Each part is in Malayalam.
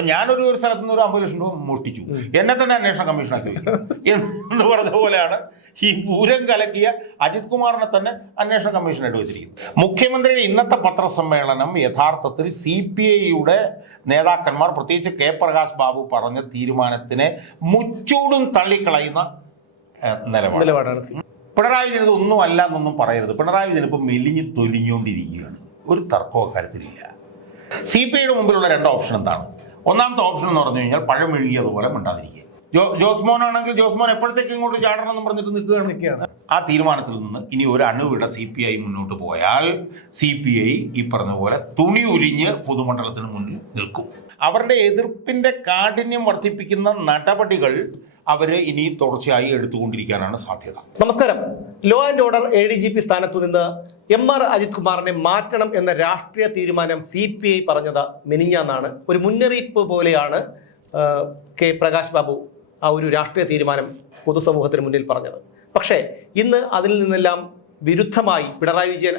അപ്പൊ ഞാനൊരു ഒരു സ്ഥലത്ത് നിന്ന് ഒരു അമ്പത് ലക്ഷം രൂപ മോഷ്ടിച്ചു. എന്നെ തന്നെ അന്വേഷണ കമ്മീഷൻ ആക്കി എന്ന് പറഞ്ഞ പോലെയാണ് ഈ പൂരം കലക്കിയ അജിത് കുമാറിനെ തന്നെ അന്വേഷണ കമ്മീഷനായിട്ട് വെച്ചിരിക്കുന്നത്. മുഖ്യമന്ത്രിയുടെ ഇന്നത്തെ പത്രസമ്മേളനം യഥാർത്ഥത്തിൽ സി പി ഐയുടെ നേതാക്കന്മാർ പ്രത്യേകിച്ച് കെ പ്രകാശ് ബാബു പറഞ്ഞ തീരുമാനത്തിനെ മുച്ചൂടും തള്ളിക്കളയുന്ന നിലപാടാണ്. പിണറായി വിജയൻ ഒന്നും അല്ല എന്നൊന്നും പറയരുത്. പിണറായി വിജയൻ ഇപ്പം മെലിഞ്ഞ് തൊലിഞ്ഞുകൊണ്ടിരിക്കുകയാണ്. ഒരു തർക്കവും അക്കാര്യത്തിലില്ല. സി പി ഐയുടെ മുമ്പിലുള്ള രണ്ട് ഓപ്ഷൻ എന്താണ്? ഒന്നാമത്തെ ഓപ്ഷൻ എന്ന് പറഞ്ഞു കഴിഞ്ഞാൽ പഴം മെഴുകിയതുപോലെ മിണ്ടാതിരിക്കുക. ജോ ജോസ്മോൻ ആണെങ്കിൽ ജോസ്മോൻ എപ്പോഴത്തേക്ക് ഇങ്ങോട്ട് ചാടണം എന്ന് പറഞ്ഞിട്ട് നിൽക്കുകയാണ്. നിൽക്കുകയാണ്. ആ തീരുമാനത്തിൽ നിന്ന് ഇനി ഒരു അണുവിട സി പി ഐ മുന്നോട്ട് പോയാൽ സി പി ഐ ഈ പറഞ്ഞ പോലെ തുണി ഉരിഞ്ഞ് പൊതുമണ്ഡലത്തിന് മുന്നിൽ നിൽക്കും. അവരുടെ എതിർപ്പിന്റെ കാഠിന്യം വർദ്ധിപ്പിക്കുന്ന നടപടികൾ അവർ ഇനി തുടർച്ചയായി എടുത്തുകൊണ്ടിരിക്കാനാണ് സാധ്യത. നമസ്കാരം. Law and order A D G P സ്ഥാനത്തു നിന്ന് എം ആർ അജിത് കുമാറിനെ മാറ്റണം എന്ന രാഷ്ട്രീയ തീരുമാനം സി പി ഐ പറഞ്ഞത് മെനിഞ്ഞാന്നാണ്. ഒരു മുന്നറിയിപ്പ് പോലെയാണ് കെ പ്രകാശ് ബാബു ആ ഒരു രാഷ്ട്രീയ തീരുമാനം പൊതുസമൂഹത്തിന് മുന്നിൽ പറഞ്ഞത്. പക്ഷേ ഇന്ന് അതിൽ നിന്നെല്ലാം വിരുദ്ധമായി പിണറായി വിജയൻ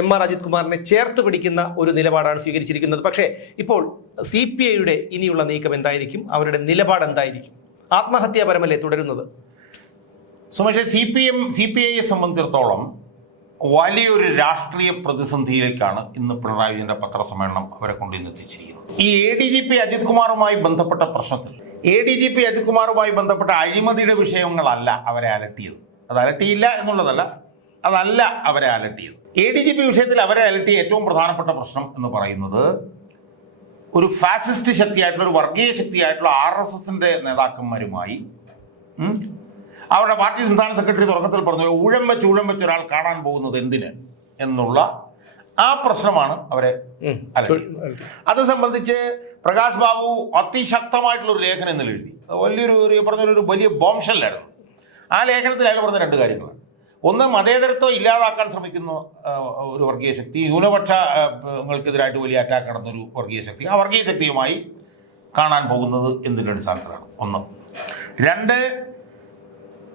എം ആർ അജിത് കുമാറിനെ ചേർത്ത് പിടിക്കുന്ന ഒരു നിലപാടാണ് സ്വീകരിച്ചിരിക്കുന്നത്. പക്ഷേ ഇപ്പോൾ സി പി ഐയുടെ ഇനിയുള്ള നീക്കം എന്തായിരിക്കും? അവരുടെ നിലപാട് എന്തായിരിക്കും? ആത്മഹത്യാപരമല്ലേ തുടരുന്നത്? Sumesh C P M C P ഐയെ സംബന്ധിച്ചിടത്തോളം വലിയൊരു രാഷ്ട്രീയ പ്രതിസന്ധിയിലേക്കാണ് ഇന്ന് പിണറായി വിജയന്റെ പത്രസമ്മേളനം അവരെ കൊണ്ട് ഇന്ന് എത്തിച്ചിരിക്കുന്നത്. ഈ A D G P Ajith കുമാറുമായി ബന്ധപ്പെട്ട പ്രശ്നത്തിൽ A D G P Ajith കുമാറുമായി ബന്ധപ്പെട്ട അഴിമതിയുടെ വിഷയങ്ങളല്ല അവരെ അലട്ടിയത്. അത് അലട്ടിയില്ല എന്നുള്ളതല്ല അതല്ല അവരെ അലട്ടിയത്. എ ഡി ജി പി വിഷയത്തിൽ അവരെ അലട്ടിയ ഏറ്റവും പ്രധാനപ്പെട്ട പ്രശ്നം എന്ന് പറയുന്നത് ഒരു ഫാസിസ്റ്റ് ശക്തിയായിട്ടുള്ള ഒരു വർഗീയ ശക്തിയായിട്ടുള്ള ആർ എസ് എസിന്റെ നേതാക്കന്മാരുമായി അവരുടെ പാർട്ടി സംസ്ഥാന സെക്രട്ടറി തുടക്കത്തിൽ പറഞ്ഞു ഊഴം വെച്ച് ഊഴം വെച്ച് ഒരാൾ കാണാൻ പോകുന്നത് എന്തിന് എന്നുള്ള ആ പ്രശ്നമാണ് അവരെ. അത് സംബന്ധിച്ച് പ്രകാശ് ബാബു അതിശക്തമായിട്ടുള്ള ഒരു ലേഖനം ഇന്നലെ എഴുതി. അത് വലിയൊരു പറഞ്ഞൊരു വലിയ ബോംഷല്ലായിരുന്നു ആ ലേഖനത്തിൽ അയാൾ പറഞ്ഞ രണ്ട് കാര്യങ്ങളാണ്. ഒന്ന് മതേതരത്വം ഇല്ലാതാക്കാൻ ശ്രമിക്കുന്ന ഒരു വർഗീയ ശക്തി ന്യൂനപക്ഷങ്ങൾക്കെതിരായിട്ട് വലിയ അറ്റാക്ക് നടന്ന ഒരു വർഗീയ ശക്തി ആ വർഗീയ ശക്തിയുമായി കാണാൻ പോകുന്നത് എന്തിന്റെ അടിസ്ഥാനത്തിലാണ്? ഒന്ന്. രണ്ട്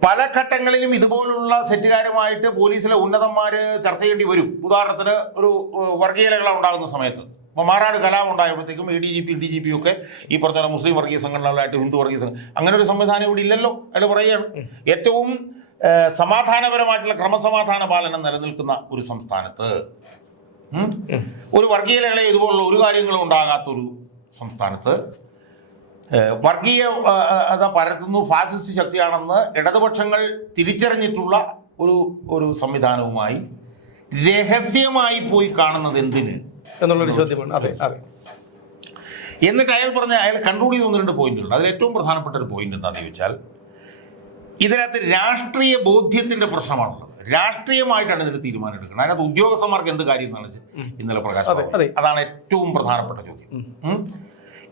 പല ഘട്ടങ്ങളിലും ഇതുപോലുള്ള സെറ്റുകാരുമായിട്ട് പോലീസിലെ ഉന്നതന്മാർ ചർച്ച ചെയ്യേണ്ടി വരും. ഉദാഹരണത്തിന് ഒരു വർഗീയലകൾ ഉണ്ടാകുന്ന സമയത്ത്. ഇപ്പോൾ മാറാട് കലാപം ഉണ്ടായപ്പോഴത്തേക്കും A D G P D G P ഒക്കെ ഈ പറഞ്ഞ മുസ്ലിം വർഗീയ സംഘടനകളായിട്ട് ഹിന്ദു വർഗീയ സംഘം അങ്ങനെ ഒരു സംവിധാനം ഇവിടെ ഇല്ലല്ലോ. അയാൾ പറയുകയാണ്. ഏറ്റവും സമാധാനപരമായിട്ടുള്ള ക്രമസമാധാന പാലനം നിലനിൽക്കുന്ന ഒരു സംസ്ഥാനത്ത് ഒരു വർഗീയ ലഹള ഇതുപോലുള്ള ഒരു കാര്യങ്ങളും ഉണ്ടാകാത്തൊരു സംസ്ഥാനത്ത് വർഗീയ പരത്തുന്നു ഫാസിസ്റ്റ് ശക്തിയാണെന്ന് ഇടതുപക്ഷങ്ങൾ തിരിച്ചറിഞ്ഞിട്ടുള്ള ഒരു ഒരു സംവിധാനവുമായി രഹസ്യമായി പോയി കാണുന്നത് എന്തിന്? എന്നുള്ളൊരു ചോദ്യമാണ്. അതെ അതെ. എന്നിട്ട് അയാൾ പറഞ്ഞ അയാൾ കൺക്ലൂഡ് ചെയ്ത ഒന്ന് രണ്ട് പോയിന്റുണ്ട് അതിൽ ഏറ്റവും പ്രധാനപ്പെട്ട ഒരു പോയിന്റ് എന്താണെന്ന് ചോദിച്ചാൽ ഇതിനകത്ത് രാഷ്ട്രീയ ബോധ്യത്തിന്റെ പ്രശ്നമാണുള്ളത്. രാഷ്ട്രീയമായിട്ടാണ് ഇതിന് തീരുമാനം എടുക്കുന്നത് അതിനകത്ത് ഉദ്യോഗസ്ഥന്മാർക്ക് എന്ത് കാര്യം എന്നാണ് ഇന്നലെ പ്രകാശ്. അതാണ് ഏറ്റവും പ്രധാനപ്പെട്ട ചോദ്യം.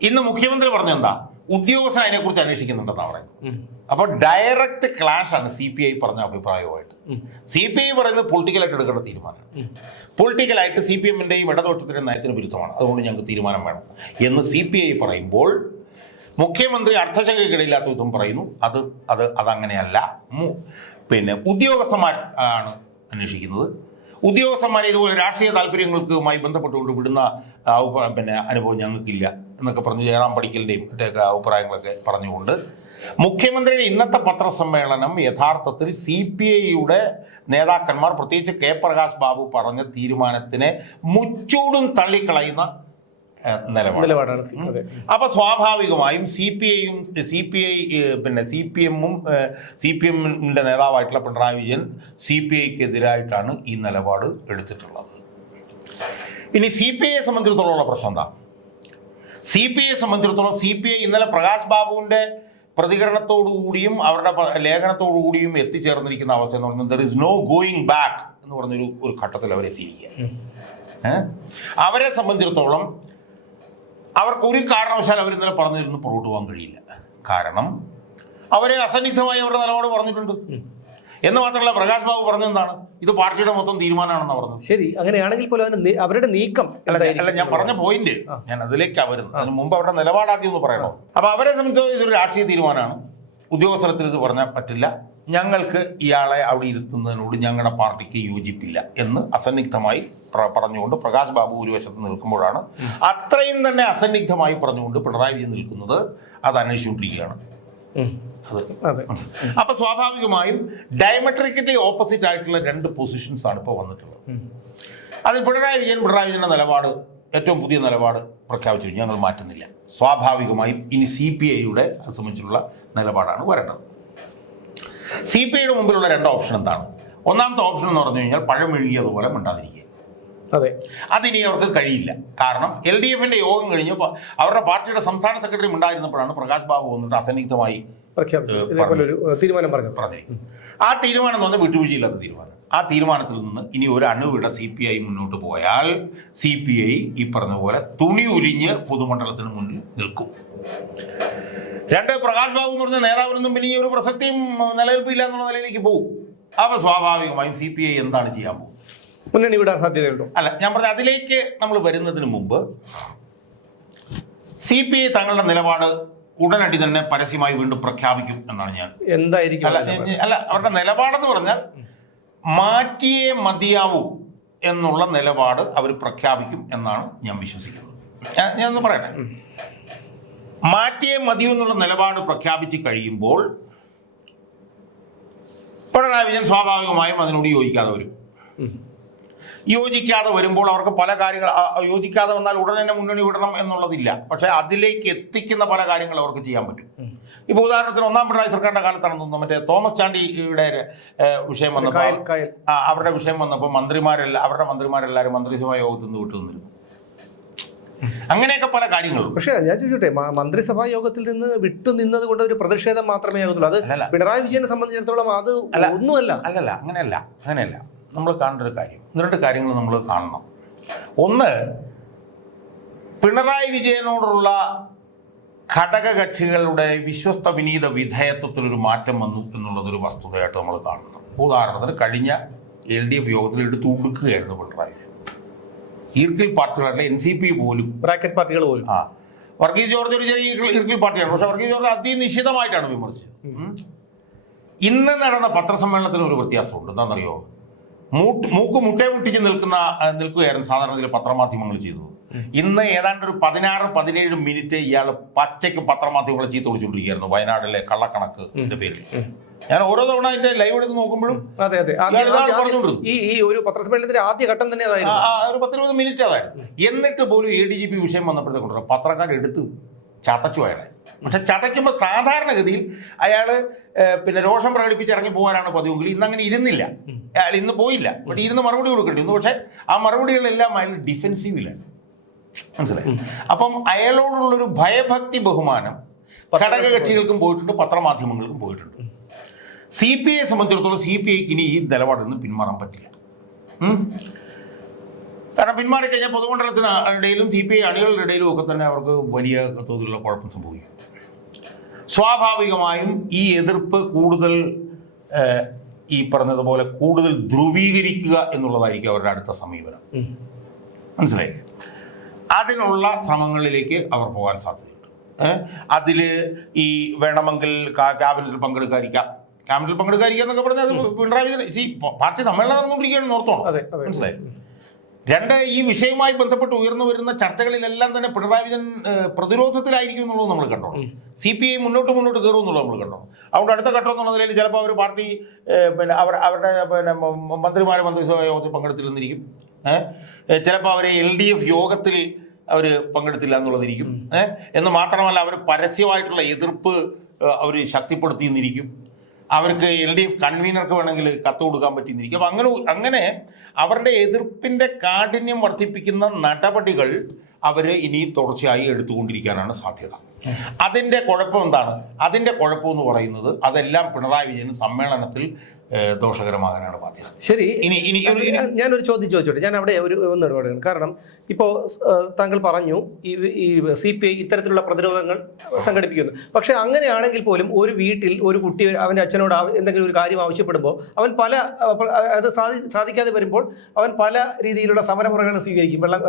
ഇന്ന് മുഖ്യമന്ത്രി പറഞ്ഞെന്താ? ഉദ്യോഗസ്ഥൻ അതിനെക്കുറിച്ച് അന്വേഷിക്കുന്നുണ്ടെന്നാണ് പറയുന്നത്. അപ്പോൾ ഡയറക്റ്റ് ക്ലാഷ് ആണ് സി പി ഐ പറഞ്ഞ അഭിപ്രായമായിട്ട് സി പി ഐ പറയുന്നത് പൊളിറ്റിക്കലായിട്ട് എടുക്കേണ്ട തീരുമാനം പൊളിറ്റിക്കലായിട്ട് സി പി എമ്മിന്റെയും ഇടതുപക്ഷത്തിന്റെ നയത്തിന് വിരുദ്ധമാണ്. അതുകൊണ്ട് ഞങ്ങൾക്ക് തീരുമാനം വേണം. എന്ന് സി പി ഐ പറയുമ്പോൾ മുഖ്യമന്ത്രി അർത്ഥശങ്കയ്ക്കിടയില്ലാത്ത വിധം പറയുന്നു. അത് അത് അതങ്ങനെയല്ല. പിന്നെ ഉദ്യോഗസ്ഥന്മാർ ആണ് അന്വേഷിക്കുന്നത്. ഉദ്യോഗസ്ഥന്മാരെ ഇതുപോലെ രാഷ്ട്രീയ താല്പര്യങ്ങൾക്കുമായി ബന്ധപ്പെട്ടുകൊണ്ട് വിടുന്ന പിന്നെ അനുഭവം ഞങ്ങൾക്കില്ല എന്നൊക്കെ പറഞ്ഞ് ജയറാം പഠിക്കലിന്റെയും മറ്റൊക്കെ അഭിപ്രായങ്ങളൊക്കെ പറഞ്ഞുകൊണ്ട്. മുഖ്യമന്ത്രിയുടെ ഇന്നത്തെ പത്രസമ്മേളനം യഥാർത്ഥത്തിൽ സി പി ഐയുടെ നേതാക്കന്മാർ പ്രത്യേകിച്ച് കെ പ്രകാശ് ബാബു പറഞ്ഞ തീരുമാനത്തിനെ മുച്ചൂടും തള്ളിക്കളയുന്ന നിലപാടാണ് അപ്പൊ സ്വാഭാവികമായും സി പി ഐയും സി പി ഐ പിന്നെ സി പി എമ്മും സി പി എമ്മിന്റെ നേതാവായിട്ടുള്ള പിണറായി വിജയൻ സി പി ഐക്കെതിരായിട്ടാണ് ഈ നിലപാട് എടുത്തിട്ടുള്ളത്. ഇനി സി പി ഐയെ സംബന്ധിച്ചിടത്തോളം പ്രശ്നം എന്താ? സി പി ഐയെ സംബന്ധിച്ചിടത്തോളം സി പി ഐ ഇന്നലെ പ്രകാശ് ബാബുവിന്റെ പ്രതികരണത്തോടുകൂടിയും അവരുടെ ലേഖനത്തോടുകൂടിയും എത്തിച്ചേർന്നിരിക്കുന്ന അവസ്ഥ എന്ന് പറയുന്നത് there is no going back എന്ന് പറഞ്ഞൊരു ഒരു ഘട്ടത്തിൽ അവരെത്തിയിരിക്കുക? അവരെ സംബന്ധിച്ചിടത്തോളം അവർക്ക് ഒരു കാരണവശാൽ അവർ ഇന്നലെ പറഞ്ഞിരുന്നു പുറകോട്ട് പോകാൻ കഴിയില്ല. കാരണം അവരെ അസന്നിഗ്ധമായി അവരുടെ നിലപാട് പറഞ്ഞിട്ടുണ്ട്. എന്ന് മാത്രമല്ല പ്രകാശ് ബാബു പറഞ്ഞെന്താണ് ഇത് പാർട്ടിയുടെ മൊത്തം തീരുമാനമാണെന്ന് പറഞ്ഞു ശരി അങ്ങനെയാണെങ്കിൽ പോലും അവരുടെ നീക്കം അല്ല ഞാൻ- പറഞ്ഞ പോയിന്റ് ഞാൻ അതിലേക്ക് വരുന്നു അതിന് മുമ്പ് അവരുടെ നിലപാടാദ്യം എന്ന് പറയണോ? അപ്പൊ അവരെ സംബന്ധിച്ച് ഇതൊരു രാഷ്ട്രീയ തീരുമാനമാണ്. ഉദ്യോഗസ്ഥലത്തിൽ ഇത് പറഞ്ഞാൽ പറ്റില്ല. ഞങ്ങൾക്ക് ഇയാളെ അവിടെ ഇരുത്തുന്നതിനോട് ഞങ്ങളുടെ പാർട്ടിക്ക് യോജിപ്പില്ല എന്ന് അസന്നിഗ്ധമായി പറഞ്ഞുകൊണ്ട് പ്രകാശ് ബാബു ഒരു വശത്ത് നിൽക്കുമ്പോഴാണ് അത്രയും തന്നെ അസന്നിഗ്ധമായി പറഞ്ഞുകൊണ്ട് പിണറായി വിജയൻ നിൽക്കുന്നത് അത് അന്വേഷിച്ചുകൊണ്ടിരിക്കുകയാണ്. അപ്പൊ സ്വാഭാവികമായും ഡയമെട്രിക്കലി ഓപ്പോസിറ്റ് ആയിട്ടുള്ള രണ്ട് പൊസിഷൻസ് ആണ് ഇപ്പോൾ വന്നിട്ടുള്ളത്. അതിൽ പിണറായി വിജയൻ പിണറായി വിജയന്റെ നിലപാട് ഏറ്റവും പുതിയ നിലപാട് പ്രഖ്യാപിച്ചു. ഞങ്ങൾ മാറ്റുന്നില്ല. സ്വാഭാവികമായും ഇനി സി പി ഐയുടെ സംബന്ധിച്ചുള്ള നിലപാടാണ് വരേണ്ടത്. സി പി ഐയുടെ മുമ്പിലുള്ള രണ്ട് ഓപ്ഷൻ എന്താണ്? ഒന്നാമത്തെ ഓപ്ഷൻ എന്ന് പറഞ്ഞു കഴിഞ്ഞാൽ പഴമെഴുകിയതുപോലെ മിണ്ടാതിരിക്കുക. അതെ. അതിനി അവർക്ക് കഴിയില്ല. കാരണം എൽ ഡി എഫിന്റെ യോഗം കഴിഞ്ഞപ്പോൾ അവരുടെ പാർട്ടിയുടെ സംസ്ഥാന സെക്രട്ടറി ഉണ്ടായിരുന്നപ്പോഴാണ് പ്രകാശ് ബാബു വന്നിട്ട് അസന്നിഗ്ധമായി തീരുമാനം പറഞ്ഞു പറഞ്ഞിരിക്കുന്നത്. ആ തീരുമാനം എന്ന് പറഞ്ഞാൽ വിട്ടുവീഴ്ചയില്ലാത്ത തീരുമാനം. ആ തീരുമാനത്തിൽ നിന്ന് ഇനി ഒരു അണുവിട സി പി ഐ മുന്നോട്ട് പോയാൽ സി പി ഐ ഈ പറഞ്ഞ പോലെ തുണി ഉരിഞ്ഞ് പൊതുമണ്ഡലത്തിന് മുന്നിൽ നിൽക്കും. രണ്ട് പ്രകാശ് ബാബു എന്ന് പറഞ്ഞ നേതാവിനൊന്നും പിന്നെ ഈ ഒരു പ്രസക്തിയും നിലനിൽപ്പില്ല എന്നുള്ള നിലയിലേക്ക് പോകും. അപ്പൊ സ്വാഭാവികമായും സി പി ഐ എന്താണ് ചെയ്യാൻ പോകും മുന്നണി വിടാൻ സാധ്യതയുണ്ടോ? അല്ല ഞാൻ പറഞ്ഞ അതിലേക്ക് നമ്മൾ വരുന്നതിന് മുമ്പ് സി പി ഐ തങ്ങളുടെ നിലപാട് ഉടനടി തന്നെ പരസ്യമായി വീണ്ടും പ്രഖ്യാപിക്കും എന്നാണ് ഞാൻ എന്തായിരിക്കും അല്ല അല്ല അവരുടെ നിലപാടെന്ന് പറഞ്ഞാൽ മാറ്റിയേ മതിയാവൂ എന്നുള്ള നിലപാട് അവർ പ്രഖ്യാപിക്കും എന്നാണ് ഞാൻ വിശ്വസിക്കുന്നത്. ഞാൻ ഞാൻ ഒന്ന് പറയട്ടെ മാറ്റിയേ മതിയൂ എന്നുള്ള നിലപാട് പ്രഖ്യാപിച്ചു കഴിയുമ്പോൾ പിണറായി വിജയൻ സ്വാഭാവികമായും അതിനോട് യോജിക്കാതെ വരും. യോജിക്കാതെ വരുമ്പോൾ അവർക്ക് പല കാര്യങ്ങൾ യോജിക്കാതെ വന്നാൽ ഉടനെ തന്നെ മുന്നണി വിടണം എന്നുള്ളതില്ല. പക്ഷേ അതിലേക്ക് എത്തിക്കുന്ന പല കാര്യങ്ങൾ അവർക്ക് ചെയ്യാൻ പറ്റും. ഇപ്പോൾ ഉദാഹരണത്തിന് ഒന്നാം പിണറായി സർക്കാരിന്റെ കാലത്താണെന്ന് തോന്നുന്നു. മറ്റേ തോമസ് ചാണ്ടിയുടെ വിഷയം വന്നപ്പോൾ അവരുടെ വിഷയം വന്നപ്പോൾ മന്ത്രിമാരെല്ലാം അവരുടെ മന്ത്രിമാരെല്ലാരും മന്ത്രിസഭാ യോഗത്തിൽ നിന്ന് വിട്ടു നിന്നിരുന്നു അങ്ങനെയൊക്കെ പല കാര്യങ്ങളും. പക്ഷേ ഞാൻ ചോദിച്ചോട്ടെ മന്ത്രിസഭാ യോഗത്തിൽ നിന്ന് വിട്ടു നിന്നത് കൊണ്ട് ഒരു പ്രതിഷേധം മാത്രമേ ആകുന്നുള്ളൂ അത്. പിണറായി വിജയനെ സംബന്ധിച്ചിടത്തോളം അത് ഒന്നുമല്ല. അല്ലല്ല അങ്ങനെയല്ല അങ്ങനെയല്ല. നമ്മൾ കാണേണ്ട ഒരു കാര്യം. ഒന്ന് രണ്ട് കാര്യങ്ങൾ നമ്മൾ കാണണം. ഒന്ന് പിണറായി വിജയനോടുള്ള ഘടകകക്ഷികളുടെ വിശ്വസ്ത വിനീത വിധേയത്വത്തിൽ ഒരു മാറ്റം വന്നു എന്നുള്ളതൊരു വസ്തുതയായിട്ട് നമ്മൾ കാണുന്നു. ഉദാഹരണത്തിന് കഴിഞ്ഞ എൽ ഡി എഫ് യോഗത്തിൽ എടുത്തു കൊടുക്കുകയായിരുന്നു പിണറായി ഈർക്കിൽ പാർട്ടികളുടെ എൻ സി പി പോലും ബ്രാക്കറ്റ് പാർട്ടികൾ പോലും. ആ വർഗീസ് ജോർജ് ഒരു ചെറിയ ഈർക്കിൽ- പാർട്ടിയാണ്. പക്ഷെ വർഗീസ് ജോർജ് അതിനിശ്ചിതമായിട്ടാണ് വിമർശിച്ചത്. ഇന്ന് നടന്ന പത്രസമ്മേളനത്തിന് ഒരു വ്യത്യാസമുണ്ട്. എന്താണെന്നറിയോ? മൂട്ട് മൂക്ക് മുട്ടേ മുട്ടിച്ച് നിൽക്കുന്ന നിൽക്കുകയായിരുന്നു സാധാരണ ഇതിൽ പത്രമാധ്യമങ്ങൾ ചെയ്തത്. ഇന്ന് ഏതാണ്ട് ഒരു പതിനാറ് പതിനേഴ് മിനിറ്റ് ഇയാൾ പച്ചയ്ക്ക് പത്രമാധ്യമങ്ങളെ ചീത്ത വിളിച്ചുകൊണ്ടിരിക്കുകയായിരുന്നു വയനാട്ടിലെ കള്ളക്കണക്ക് പേരിൽ. ഞാൻ ഓരോ തവണ അതിന്റെ ലൈവ് എടുത്ത് നോക്കുമ്പോഴും അതെ അതെ. ഈ ഈ ഒരു പത്രസമ്മേളനത്തിന്റെ ആദ്യ ഘട്ടം തന്നെ അതായിരുന്നു. ഒരു പത്തിരുപത് മിനിറ്റ് അതായിരുന്നു. എന്നിട്ട് പോലും എ ഡി ജി പി വിഷയം വന്നപ്പോഴത്തേക്കുണ്ടല്ലോ പത്രക്കാരെടുത്ത് ചതച്ചു അയാളെ. പക്ഷെ ചതയ്ക്കുമ്പോൾ സാധാരണഗതിയിൽ അയാൾ പിന്നെ രോഷം പ്രകടിപ്പിച്ച് ഇറങ്ങി പോകാനാണ് പതിവെങ്കിൽ ഇന്ന് അങ്ങനെ ഇരുന്നില്ല. അയാൾ ഇന്ന് പോയില്ല. പക്ഷെ ഇരുന്ന് മറുപടി കൊടുക്കേണ്ടി വന്നു. പക്ഷെ ആ മറുപടികളെല്ലാം അയാൾ ഡിഫെൻസീവിലാണ് മനസ്സിലായി? അപ്പം അയാളോടുള്ളൊരു ഭയഭക്തി ബഹുമാനം ഘടകകക്ഷികൾക്കും പോയിട്ടുണ്ട് പത്രമാധ്യമങ്ങൾക്കും പോയിട്ടുണ്ട്. സി പി ഐയെ സംബന്ധിച്ചിടത്തോളം സി പി ഐക്ക് ഇനി ഈ നിലപാടിൽ നിന്ന് പിന്മാറാൻ പറ്റില്ല. കാരണം പിന്മാറിക്കഴിഞ്ഞാൽ പൊതുമണ്ഡലത്തിന് ഇടയിലും സി പി ഐ അണികളുടെ ഇടയിലും ഒക്കെ തന്നെ അവർക്ക് വലിയ തോതിലുള്ള കുഴപ്പം സംഭവിക്കും. സ്വാഭാവികമായും ഈ എതിർപ്പ് കൂടുതൽ ഈ പറഞ്ഞതുപോലെ കൂടുതൽ ധ്രുവീകരിക്കുക എന്നുള്ളതായിരിക്കും അവരുടെ അടുത്ത സമീപനം. ഉം. അതിനുള്ള ശ്രമങ്ങളിലേക്ക് അവർ പോകാൻ സാധ്യതയുണ്ട്. അതിൽ ഈ വേണമെങ്കിൽ ക്യാബിനറ്റിൽ പങ്കെടുക്കാതിരിക്കാം. ക്യാബിനറ്റിൽ പങ്കെടുക്കാതിരിക്കുക എന്നൊക്കെ പറഞ്ഞാൽ അത് പിണറായി വിജയൻ സി പാർട്ടി സമ്മേളനം നടന്നുകൊണ്ടിരിക്കുകയാണ് ഓർത്തോണം. മനസ്സിലായി? രണ്ട് ഈ വിഷയവുമായി ബന്ധപ്പെട്ട് ഉയർന്നു വരുന്ന ചർച്ചകളിലെല്ലാം തന്നെ പിണറായി വിജയൻ പ്രതിരോധത്തിലായിരിക്കും എന്നുള്ളത് നമ്മൾ കണ്ടോ? സി പി ഐ മുന്നോട്ട് മുന്നോട്ട് കയറും എന്നുള്ളത് നമ്മൾ കണ്ടോ? അതുകൊണ്ട് അടുത്ത ഘട്ടം എന്നുള്ള നിലയിൽ ചിലപ്പോൾ അവർ പാർട്ടി പിന്നെ അവർ അവരുടെ പിന്നെ മന്ത്രിമാരെ മന്ത്രിസഭാ യോഗത്തിൽ പങ്കെടുത്തില്ലെന്നിരിക്കും. ചിലപ്പോൾ അവർ എൽ ഡി എഫ് യോഗത്തിൽ അവർ പങ്കെടുത്തില്ല എന്നുള്ളതിരിക്കും. എന്ന് മാത്രമല്ല അവർ പരസ്യമായിട്ടുള്ള എതിർപ്പ് അവർ ശക്തിപ്പെടുത്തിയെന്നിരിക്കും. അവർക്ക് എൽ ഡി എഫ് കൺവീനർക്ക് വേണമെങ്കിൽ കത്ത് കൊടുക്കാൻ പറ്റിയെന്നിരിക്കും. അപ്പം അങ്ങനെ അങ്ങനെ അവരുടെ എതിർപ്പിന്റെ കാഠിന്യം വർദ്ധിപ്പിക്കുന്ന നടപടികൾ അവർ ഇനി തുടർച്ചയായി എടുത്തുകൊണ്ടിരിക്കാനാണ് സാധ്യത. അതിന്റെ കുഴപ്പം എന്താണ്? അതിന്റെ കുഴപ്പം എന്ന് പറയുന്നത് അതെല്ലാം പിണറായി വിജയൻ സമ്മേളനത്തിൽ ദോഷകരമാകാനാണ് ബാധ്യത. ശരി. ഇനി ഇനി ഞാനൊരു ചോദ്യം ചോദിച്ചോട്ടെ. ഞാൻ അവിടെ ഒരു ഒന്ന് ഇടപെടുകയാണ് കാരണം ഇപ്പോൾ താങ്കൾ പറഞ്ഞു ഈ ഈ സി പി ഐ ഇത്തരത്തിലുള്ള പ്രതിരോധങ്ങൾ സംഘടിപ്പിക്കുന്നു. പക്ഷെ അങ്ങനെയാണെങ്കിൽ പോലും ഒരു വീട്ടിൽ ഒരു കുട്ടി അവന്റെ അച്ഛനോട് എന്തെങ്കിലും ഒരു കാര്യം ആവശ്യപ്പെടുമ്പോൾ അവൻ പല അത് സാധിക്കാതെ വരുമ്പോൾ അവൻ പല രീതിയിലുള്ള സമരമുറകൾ സ്വീകരിക്കും. വെള്ളം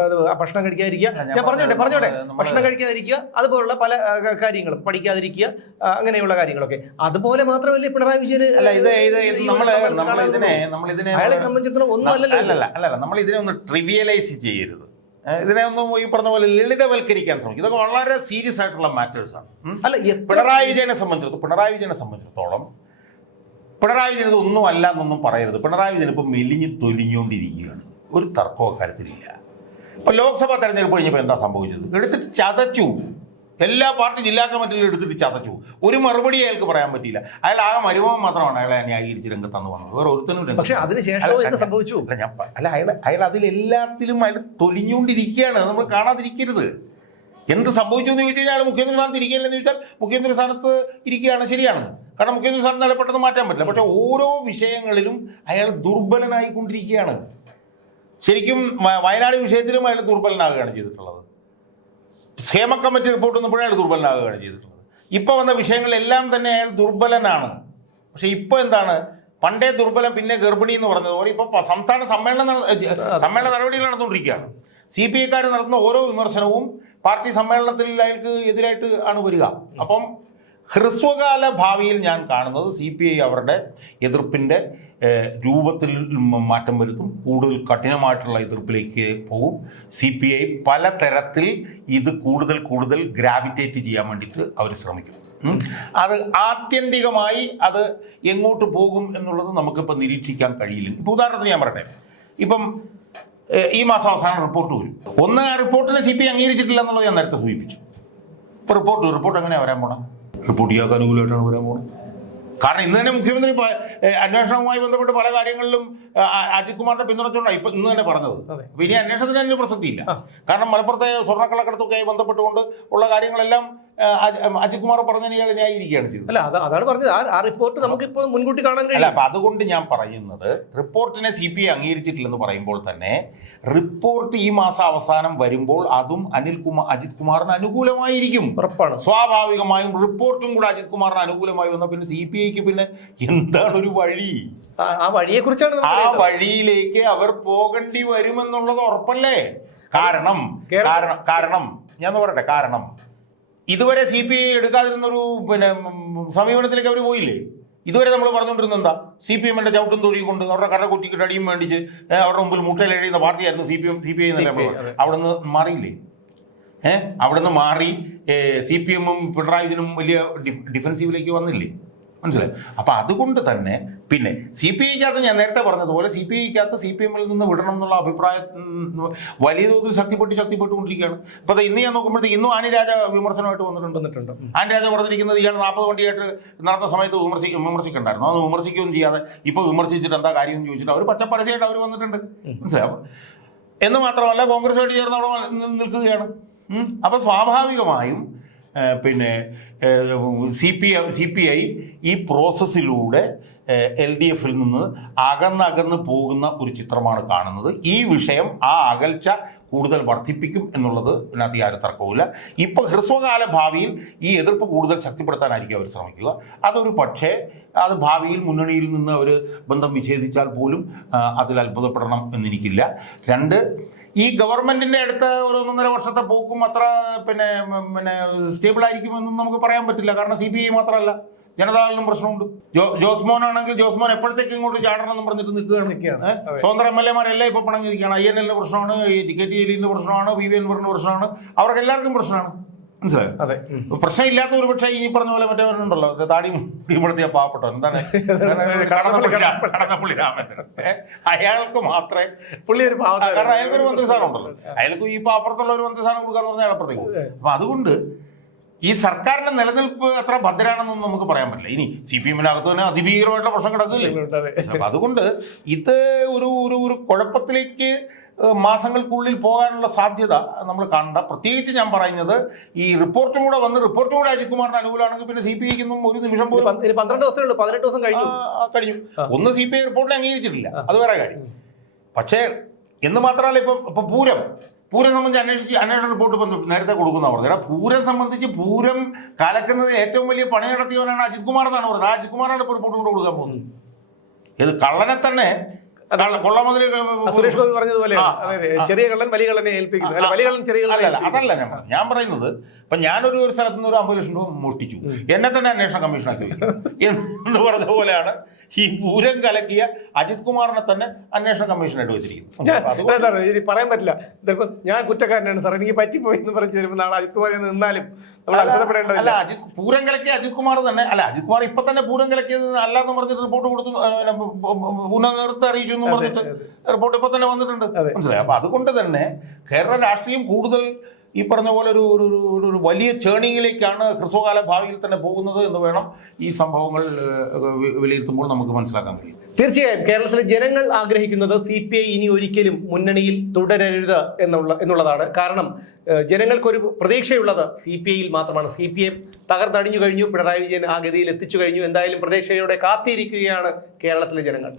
ഭക്ഷണം കഴിക്കാതിരിക്കുക. ഞാൻ പറഞ്ഞോട്ടെ പറഞ്ഞോട്ടെ. ഭക്ഷണം കഴിക്കാതിരിക്കുക അതുപോലുള്ള പല കാര്യങ്ങളും പഠിക്കാതിരിക്കുക അങ്ങനെയുള്ള കാര്യങ്ങളൊക്കെ. അതുപോലെ മാത്രമല്ലേ പിണറായി വിജയൻ അല്ല ഇത് നമ്മൾ നമ്മളിതിനെ സംബന്ധിച്ചിടത്തോളം ഒന്നും അല്ലല്ല അല്ലല്ലോ അല്ലല്ല. നമ്മൾ ഇതിനെ ഒന്ന് ട്രിവിയലൈസ് ചെയ്യരുത്. ഇതിനെ ഒന്നും ഈ പറഞ്ഞ പോലെ ലളിതവൽക്കരിക്കാൻ ശ്രമിക്കും. ഇതൊക്കെ വളരെ സീരിയസ് ആയിട്ടുള്ള മാറ്റേഴ്സ് ആണ്. അല്ല പിണറായി വിജയനെ സംബന്ധിച്ചിടത്തോളം പിണറായി വിജയനെ സംബന്ധിച്ചിടത്തോളം പിണറായി വിജയൻ ഒന്നും അല്ല എന്നൊന്നും പറയരുത്. പിണറായി വിജയൻ ഇപ്പം മെലിഞ്ഞ് തൊലിഞ്ഞുകൊണ്ടിരിക്കുകയാണ് ഒരു തർക്കവും കാര്യത്തിലില്ല ഇപ്പൊ ലോക്സഭാ തെരഞ്ഞെടുപ്പ് കഴിഞ്ഞപ്പോൾ എന്താ സംഭവിച്ചത്? എടുത്തിട്ട് ചതച്ചു. എല്ലാ പാർട്ടി ജില്ലാ കമ്മിറ്റിയിലും എടുത്തിട്ട് ചതച്ചു. ഒരു മറുപടി അയാൾക്ക് പറയാൻ പറ്റിയില്ല. അയാൾ ആകെ മരുമകൻ മാത്രമാണ് അയാളെ ന്യായീകരിച്ച് രംഗത്തന്ന് വന്നത് വേറെ ഒരുത്തനും രംഗം പക്ഷെ അതിനുശേഷം സംഭവിച്ചു? അല്ല അയാൾ അയാൾ അതിലെല്ലാത്തിലും അയാൾ തൊലിഞ്ഞുകൊണ്ടിരിക്കുകയാണ്. നമ്മൾ കാണാതിരിക്കരുത്. എന്ത് സംഭവിച്ചു എന്ന് ചോദിച്ചു കഴിഞ്ഞാൽ മുഖ്യമന്ത്രി സ്ഥാനത്ത് ഇരിക്കുകയല്ലെന്ന് ചോദിച്ചാൽ മുഖ്യമന്ത്രി സ്ഥാനത്ത് ഇരിക്കുകയാണ് ശരിയാണ്. കാരണം മുഖ്യമന്ത്രി സ്ഥാനത്ത് അയാളെ പെട്ടെന്ന് മാറ്റാൻ പറ്റില്ല. പക്ഷെ ഓരോ വിഷയങ്ങളിലും അയാൾ ദുർബലനായിക്കൊണ്ടിരിക്കുകയാണ്. ശരിക്കും വയനാട് വിഷയത്തിലും അയാൾ ദുർബലനാകുകയാണ് ചെയ്തിട്ടുള്ളത്. ക്ഷേമ കമ്മിറ്റി റിപ്പോർട്ട് വന്നപ്പോഴും അയാൾ ദുർബലനാകുകയാണ് ചെയ്തിട്ടുള്ളത്. ഇപ്പോൾ വന്ന വിഷയങ്ങളെല്ലാം തന്നെ അയാൾ ദുർബലനാണ്. പക്ഷെ ഇപ്പോൾ എന്താണ്? പണ്ടേ ദുർബലം പിന്നെ ഗർഭിണി എന്ന് പറഞ്ഞതുപോലെ ഇപ്പോൾ സംസ്ഥാന സമ്മേളനം സമ്മേളന നടപടികൾ നടന്നുകൊണ്ടിരിക്കുകയാണ്. സി പി ഐക്കാർ നടത്തുന്ന ഓരോ വിമർശനവും പാർട്ടി സമ്മേളനത്തിൽ അയാൾക്ക് എതിരായിട്ട് ആണ് വരിക. അപ്പം ഹ്രസ്വകാല ഭാവിയിൽ ഞാൻ കാണുന്നത് സി പി ഐ അവരുടെ എതിർപ്പിന്റെ രൂപത്തിൽ മാറ്റം വരുത്തും കൂടുതൽ കഠിനമായിട്ടുള്ള എതിർപ്പിലേക്ക് പോകും. സി പി ഐ പലതരത്തിൽ ഇത് കൂടുതൽ കൂടുതൽ ഗ്രാവിറ്റേറ്റ് ചെയ്യാൻ വേണ്ടിയിട്ട് അവർ ശ്രമിക്കും. അത് ആത്യന്തികമായി അത് എങ്ങോട്ട് പോകും എന്നുള്ളത് നമുക്കിപ്പോൾ നിരീക്ഷിക്കാൻ കഴിയില്ല. ഇപ്പോൾ ഉദാഹരണത്തിന് ഞാൻ പറയട്ടെ. ഇപ്പം ഈ മാസം അവസാനം റിപ്പോർട്ട് വരും. ഒന്ന് ആ റിപ്പോർട്ടിനെ സി പി ഐ അംഗീകരിച്ചിട്ടില്ല എന്നുള്ളത് ഞാൻ നേരത്തെ സൂചിപ്പിച്ചു. ഇപ്പൊ റിപ്പോർട്ട് റിപ്പോർട്ട് എങ്ങനെയാണ് വരാൻ പോണം? റിപ്പോർട്ട് ഇയാൾക്ക് അനുകൂലമായിട്ടാണ് വരാൻ പോകുന്നത് കാരണം ഇന്ന് തന്നെ മുഖ്യമന്ത്രി അന്വേഷണവുമായി ബന്ധപ്പെട്ട് പല കാര്യങ്ങളിലും അജിത് കുമാറിന്റെ പിന്തുണച്ചുകൊണ്ടാണ് ഇപ്പൊ ഇന്ന് തന്നെ പറഞ്ഞത്. അപ്പൊ ഇനി അന്വേഷണത്തിന് അതിന് പ്രസക്തിയില്ല. കാരണം മലപ്പുറത്തെ സ്വർണക്കള്ളക്കടത്തൊക്കെ ബന്ധപ്പെട്ടുകൊണ്ട് ഉള്ള കാര്യങ്ങളെല്ലാം അജിത് കുമാർ പറഞ്ഞതിന് ഇയാൾ ന്യായീകരിക്കുകയാണ് ചെയ്തത്. അല്ല അതാണ് പറഞ്ഞത്. ആ- റിപ്പോർട്ട് നമുക്ക് ഇപ്പോൾ മുൻകൂട്ടി കാണാൻ അല്ല അപ്പൊ അതുകൊണ്ട് ഞാൻ പറയുന്നത് റിപ്പോർട്ടിനെ സി പി ഐ അംഗീകരിച്ചിട്ടില്ലെന്ന് പറയുമ്പോൾ തന്നെ റിപ്പോർട്ട് ഈ മാസം അവസാനം വരുമ്പോൾ അതും അനിൽ കുമാർ അജിത് കുമാറിന് അനുകൂലമായിരിക്കും. ഉറപ്പാണ്. സ്വാഭാവികമായും റിപ്പോർട്ടും കൂടെ അജിത് കുമാറിന് അനുകൂലമായി വന്ന പിന്നെ സി പി ഐക്ക് പിന്നെ എന്താണ് ഒരു വഴി? ആ- ആ വഴിയെ കുറിച്ചാണ് ആ വഴിയിലേക്ക് അവർ പോകേണ്ടി വരുമെന്നുള്ളത് ഉറപ്പല്ലേ? കാരണം കാരണം കാരണം ഞാൻ പറയട്ടെ കാരണം. ഇതുവരെ സി പി ഐ എടുക്കാതിരുന്നൊരു പിന്നെ സമീപനത്തിലേക്ക് അവർ പോയില്ലേ? ഇതുവരെ നമ്മൾ പറഞ്ഞുകൊണ്ടിരുന്നത് എന്താ? സി പി എമ്മിന്റെ ചവിട്ടും തൊഴിൽ കൊണ്ട് അവരുടെ കറ കുട്ടിക്കിട്ട് അടിയും മേടിച്ച് അവരുടെ മുമ്പിൽ മുട്ടയിൽ എഴുതുന്ന പാർട്ടിയായിരുന്നു C P M C P I എന്നല്ലേ അവിടെ നിന്ന് മാറിയില്ലേ? ഏഹ് അവിടുന്ന് മാറി സി പി എമ്മും പിണറായി വിജയനും വലിയ ഡിഫൻസീവിലേക്ക് വന്നില്ലേ? മനസ്സിലായി? അപ്പൊ അതുകൊണ്ട് തന്നെ പിന്നെ സി പി ഐക്കകത്ത് ഞാൻ നേരത്തെ പറഞ്ഞതുപോലെ സി പി ഐക്കകത്ത് സി പി എമ്മിൽ നിന്ന് വിടണം എന്നുള്ള അഭിപ്രായം വലിയ തോതിൽ ശക്തിപ്പെട്ട് ശക്തിപ്പെട്ടുകൊണ്ടിരിക്കുകയാണ്. ഇപ്പൊ ഇന്ന് ഞാൻ നോക്കുമ്പോഴത്തേക്ക് ഇന്നും ആനിരാജ വിമർശനമായിട്ട് വന്നിട്ടുണ്ട് വന്നിട്ടുണ്ട് ആനിരാജ ആനി രാജ പറഞ്ഞിരിക്കുന്നത് ഇയാൾ നാൽപ്പത് വണ്ടിയായിട്ട് നടന്ന സമയത്ത് വിമർശി വിമർശിക്കണ്ടായിരുന്നു. അത് വിമർശിക്കുകയും ചെയ്യാതെ ഇപ്പൊ വിമർശിച്ചിട്ട് എന്താ കാര്യം എന്ന് ചോദിച്ചിട്ട് അവർ പച്ചപ്പരസ്യമായിട്ട് അവർ വന്നിട്ടുണ്ട്. മനസ്സിലാവും എന്ന് മാത്രമല്ല കോൺഗ്രസുമായിട്ട് ചേർന്ന് അവിടെ നിൽക്കുകയാണ്. അപ്പോൾ അപ്പൊ സ്വാഭാവികമായും പിന്നെ C P C P I ഈ പ്രോസസ്സിലൂടെ എൽ ഡി എഫിൽ നിന്ന് അകന്നകന്ന് പോകുന്ന ഒരു ചിത്രമാണ് കാണുന്നത്. ഈ വിഷയം ആ അകൽച്ച കൂടുതൽ വർദ്ധിപ്പിക്കും എന്നുള്ളത് ഇതിനകത്ത് യാതൊരു തർക്കവുമില്ല. ഇപ്പോൾ ഹ്രസ്വകാല ഭാവിയിൽ ഈ എതിർപ്പ് കൂടുതൽ ശക്തിപ്പെടുത്താനായിരിക്കും അവർ ശ്രമിക്കുക. അതൊരു പക്ഷേ അത് ഭാവിയിൽ മുന്നണിയിൽ നിന്ന് അവർ ബന്ധം വിച്ഛേദിച്ചാൽ പോലും അതിൽ അത്ഭുതപ്പെടണം എന്നെനിക്കില്ല രണ്ട് ഈ ഗവൺമെന്റിന്റെ അടുത്ത ഒരു ഒന്നൊന്നര വർഷത്തെ പോക്കും അത്ര പിന്നെ പിന്നെ സ്റ്റേബിൾ ആയിരിക്കുമെന്നും നമുക്ക് പറയാൻ പറ്റില്ല. കാരണം സി പി ഐ മാത്രമല്ല. ജനതാദളിനും പ്രശ്നമുണ്ട്. ജോ ജോസ്മോൻ ആണെങ്കിൽ ജോസ്മോൻ എപ്പോഴത്തേക്ക് ഇങ്ങോട്ട് ചാടണം എന്ന് പറഞ്ഞിട്ട് നിൽക്കുകയാണ്. സ്വതന്ത്ര എം എൽ എമാരെല്ലാം ഇപ്പൊ പണങ്ങിയിരിക്കുകയാണ്. ഐ എൻ എല്ലിന്റെ പ്രശ്നമാണ് ഈ ടി ജലീലിന്റെ പ്രശ്നമാണ് വി വി എൻവറിന്റെ പ്രശ്നമാണ്. അവർക്ക് എല്ലാവർക്കും പ്രശ്നമാണ്. മനസ്സിലായോ? പ്രശ്നം ഇല്ലാത്ത ഒരു പക്ഷേ ഈ പറഞ്ഞ പോലെ മറ്റേ ഉണ്ടല്ലോ താടിയും മുടിപ്പെടുത്തിയ പാവപ്പെട്ടവൻ. എന്താണ്? കടന്നപ്പള്ളി അയാൾക്ക് മാത്രമേ പുള്ളി ഒരു. കാരണം അയാൾക്ക് ഒരു മന്ത്രിസ്ഥാനം ഉണ്ടല്ലോ അയാൾക്ക് ഈ പാപ്പുറത്തുള്ള അപ്പുറത്തുള്ള ഒരു മന്ത്രിസ്ഥാനം കൊടുക്കാന്ന് പറഞ്ഞാൽ അപ്പുറത്തേക്ക് അപ്പൊ അതുകൊണ്ട് ഈ സർക്കാരിന്റെ നിലനിൽപ്പ് എത്ര ഭദ്രാണെന്നൊന്നും നമുക്ക് പറയാൻ പറ്റില്ല. ഇനി സി പി എമ്മിനകത്ത് തന്നെ അതിഭീകരമായിട്ടുള്ള പ്രശ്നം കിടക്കില്ലേ അതുകൊണ്ട് ഇത് ഒരു ഒരു ഒരു കുഴപ്പത്തിലേക്ക് മാസങ്ങൾക്കുള്ളിൽ പോകാനുള്ള സാധ്യത നമ്മൾ കാണണ്ട. പ്രത്യേകിച്ച് ഞാൻ പറയുന്നത് ഈ റിപ്പോർട്ടും കൂടെ വന്ന് റിപ്പോർട്ടും കൂടെ അജിത്കുമാറിന്റെ അനുകൂലമാണെങ്കിൽ പിന്നെ സി പി ഐക്കൊന്നും ഒരു നിമിഷം പോലും പന്ത്രണ്ട് ദിവസമേ പതിനെട്ട് ദിവസം കഴിഞ്ഞു. കഴിഞ്ഞു. ഒന്ന് സി പി ഐ റിപ്പോർട്ടിനെ അംഗീകരിച്ചിട്ടില്ല. അത് വേറെ കാര്യം. പക്ഷേ എന്ന് മാത്രമല്ല ഇപ്പൊ ഇപ്പൊ പൂരം. പൂരം സംബന്ധിച്ച് അന്വേഷിച്ച് അന്വേഷണ റിപ്പോർട്ട് ബന്ധു നേരത്തെ കൊടുക്കുന്ന പറഞ്ഞത്. പൂരം സംബന്ധിച്ച് പൂരം കലക്കുന്നത് ഏറ്റവും വലിയ പണി നടത്തിയവനാണ് അജിത് കുമാർ എന്നാണ് പറഞ്ഞത്. ആ അജിത് കുമാറാണ് ഇപ്പോൾ റിപ്പോർട്ട് കൊണ്ട് കൊടുക്കാൻ പോകുന്നത്. ഇത് കള്ളനെ തന്നെ കൊള്ളമതിരി സുരേഷ് ഗോപി ആ. ചെറിയ കള്ളൻ വലിയ കള്ളനെ ഏൽപ്പിക്കുന്നു വലിയ കള്ളൻ ചെറിയ അതല്ല ഞാൻ ഞാൻ പറയുന്നത് ഇപ്പൊ ഞാനൊരു ഒരു സ്ഥലത്ത് നിന്ന് ഒരു അമ്പത് ലക്ഷം രൂപ മോഷ്ടിച്ചു. എന്നെ തന്നെ അന്വേഷണ കമ്മീഷനാക്കി എന്ന് പറഞ്ഞ പോലെയാണ് ഈ പൂരം കലക്കിയ അജിത് കുമാറിനെ തന്നെ അന്വേഷണ കമ്മീഷനായിട്ട് വെച്ചിരിക്കുന്നു. ഇനി പറയാൻ പറ്റില്ല. ഞാൻ കുറ്റക്കാരനാണ് സാർ എനിക്ക് പറ്റിപ്പോയി എന്ന് പറഞ്ഞു തരുമ്പോൾ നാളെ അജിത് കുമാർ നിന്നാലും അല്ല അജിത് പൂരം കലക്കിയ അജിത് കുമാർ തന്നെ അല്ല അജിത് കുമാർ ഇപ്പൊ തന്നെ പൂരം കലക്കിയത് അല്ല എന്ന് പറഞ്ഞിട്ട് റിപ്പോർട്ട് കൊടുത്തു പുനർനിർത്തി അറിയിച്ചു എന്ന് പറഞ്ഞിട്ട് റിപ്പോർട്ട് ഇപ്പൊ തന്നെ വന്നിട്ടുണ്ട്. മനസ്സിലായി? അപ്പൊ അതുകൊണ്ട് തന്നെ കേരള രാഷ്ട്രീയം കൂടുതൽ ഈ പറഞ്ഞ പോലെ ഒരു ഒരു വലിയ ചേണിങ്ങിലേക്കാണ് ഹ്രസ്വകാല ഭാവിയിൽ തന്നെ പോകുന്നത് എന്ന് വേണം ഈ സംഭവങ്ങൾ വിലയിരുത്തുമ്പോൾ നമുക്ക് മനസ്സിലാക്കാൻ കഴിയും. തീർച്ചയായും കേരളത്തിലെ ജനങ്ങൾ ആഗ്രഹിക്കുന്നത് സി പി ഐ ഇനി ഒരിക്കലും മുന്നണിയിൽ തുടരരുത് എന്നുള്ള എന്നുള്ളതാണ്. കാരണം ജനങ്ങൾക്കൊരു പ്രതീക്ഷയുള്ളത് സി പി ഐയിൽ മാത്രമാണ്. സി പി എം തകർന്നടിഞ്ഞു കഴിഞ്ഞു. പിണറായി വിജയൻ ആ ഗതിയിൽ എത്തിച്ചു കഴിഞ്ഞു. എന്തായാലും പ്രതീക്ഷയോടെ കാത്തിരിക്കുകയാണ് കേരളത്തിലെ ജനങ്ങൾ.